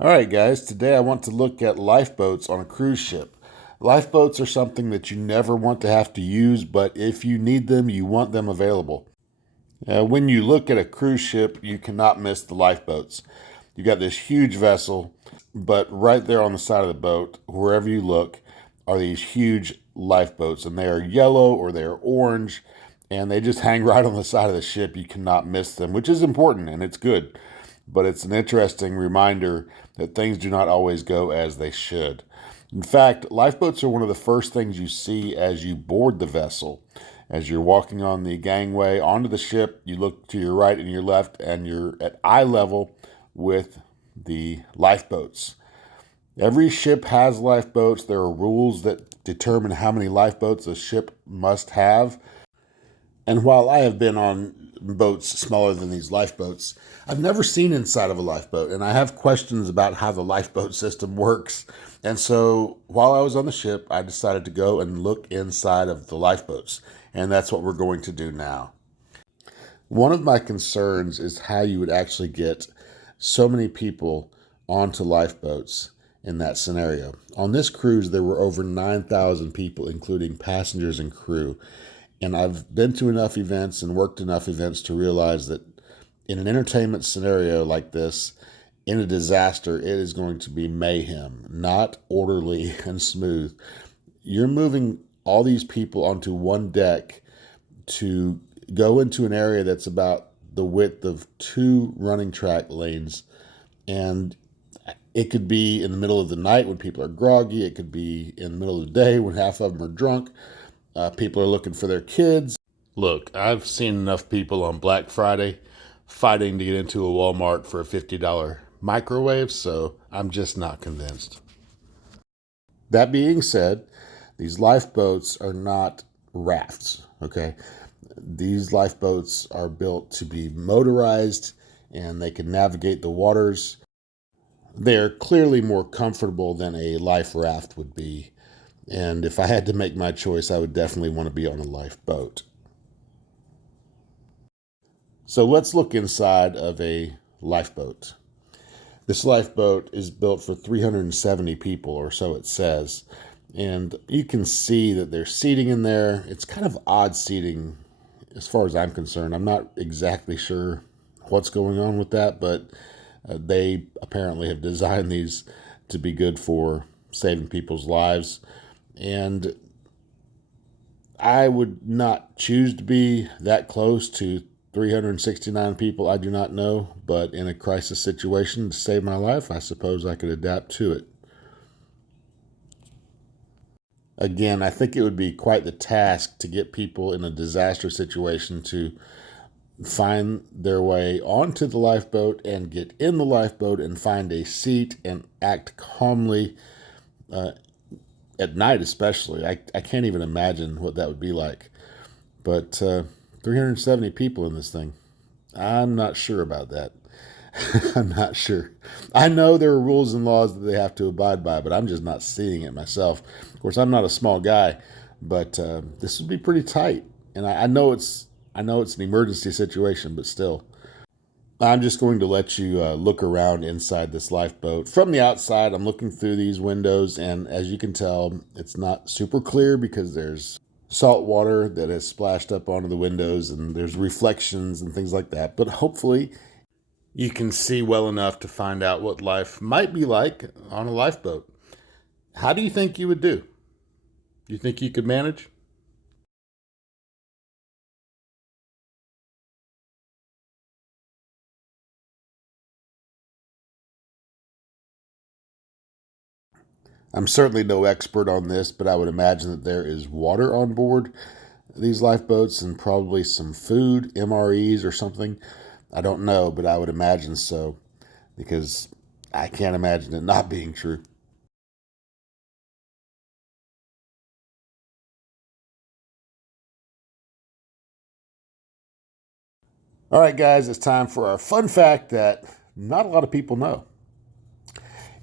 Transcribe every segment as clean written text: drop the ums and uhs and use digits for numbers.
All right, guys, today I want to look at lifeboats on a cruise ship. Lifeboats are something that you never want to have to use, but if you need them, you want them available. When you look at a cruise ship, you cannot miss the lifeboats. You got this huge vessel, but right there on the side of the boat, wherever you look, are these huge lifeboats, and they are yellow or they are orange, and they just hang right on the side of the ship. You cannot miss them, which is important and it's good. But it's an interesting reminder that things do not always go as they should. In fact, lifeboats are one of the first things you see as you board the vessel. As you're walking on the gangway onto the ship, you look to your right and your left, and you're at eye level with the lifeboats. Every ship has lifeboats. There are rules that determine how many lifeboats a ship must have. And while I have been on boats smaller than these lifeboats, I've never seen inside of a lifeboat, and I have questions about how the lifeboat system works. And so while I was on the ship, I decided to go and look inside of the lifeboats, and that's what we're going to do now. One of my concerns is how you would actually get so many people onto lifeboats in that scenario. On this cruise, there were over 9,000 people, including passengers and crew. And I've been to enough events and worked enough events to realize that in an entertainment scenario like this, in a disaster, it is going to be mayhem, not orderly and smooth. You're moving all these people onto one deck to go into an area that's about the width of two running track lanes. And it could be in the middle of the night when people are groggy. It could be in the middle of the day when half of them are drunk. People are looking for their kids. Look, I've seen enough people on Black Friday fighting to get into a Walmart for a $50 microwave, so I'm just not convinced. That being said, these lifeboats are not rafts, okay? These lifeboats are built to be motorized and they can navigate the waters. They are clearly more comfortable than a life raft would be. And if I had to make my choice, I would definitely want to be on a lifeboat. So let's look inside of a lifeboat. This lifeboat is built for 370 people, or so it says. And you can see that there's seating in there. It's kind of odd seating as far as I'm concerned. I'm not exactly sure what's going on with that, but they apparently have designed these to be good for saving people's lives. And I would not choose to be that close to 369 people I do not know, but in a crisis situation to save my life, I suppose I could adapt to it. Again, I think it would be quite the task to get people in a disaster situation to find their way onto the lifeboat and get in the lifeboat and find a seat and act calmly. At night especially. I can't even imagine what that would be like. But 370 people in this thing. I'm not sure about that. I'm not sure. I know there are rules and laws that they have to abide by, but I'm just not seeing it myself. Of course, I'm not a small guy, but this would be pretty tight. And I know it's an emergency situation, but still. I'm just going to let you look around inside this lifeboat. From the outside, I'm looking through these windows, and as you can tell, it's not super clear because there's salt water that has splashed up onto the windows, and there's reflections and things like that. But hopefully, you can see well enough to find out what life might be like on a lifeboat. How do you think you would do? Do you think you could manage? I'm certainly no expert on this, but I would imagine that there is water on board these lifeboats and probably some food, MREs or something. I don't know, but I would imagine so because I can't imagine it not being true. All right, guys, it's time for our fun fact that not a lot of people know.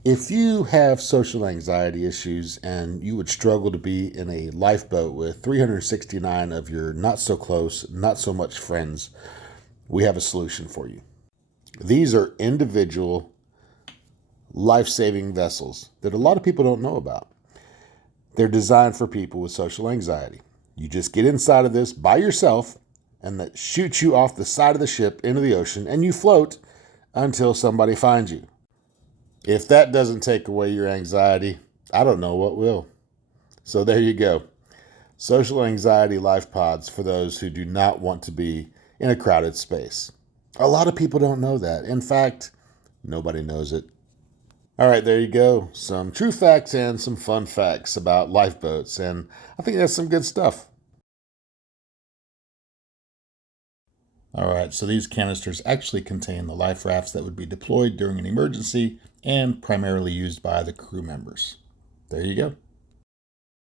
If you have social anxiety issues and you would struggle to be in a lifeboat with 369 of your not so close, not so much friends, we have a solution for you. These are individual life-saving vessels that a lot of people don't know about. They're designed for people with social anxiety. You just get inside of this by yourself, and that shoots you off the side of the ship into the ocean, and you float until somebody finds you. If that doesn't take away your anxiety, I don't know what will. So there you go. Social anxiety life pods for those who do not want to be in a crowded space. A lot of people don't know that. In fact, nobody knows it. All right, there you go. Some true facts and some fun facts about lifeboats, and I think that's some good stuff. All right, so these canisters actually contain the life rafts that would be deployed during an emergency and primarily used by the crew members. There you go.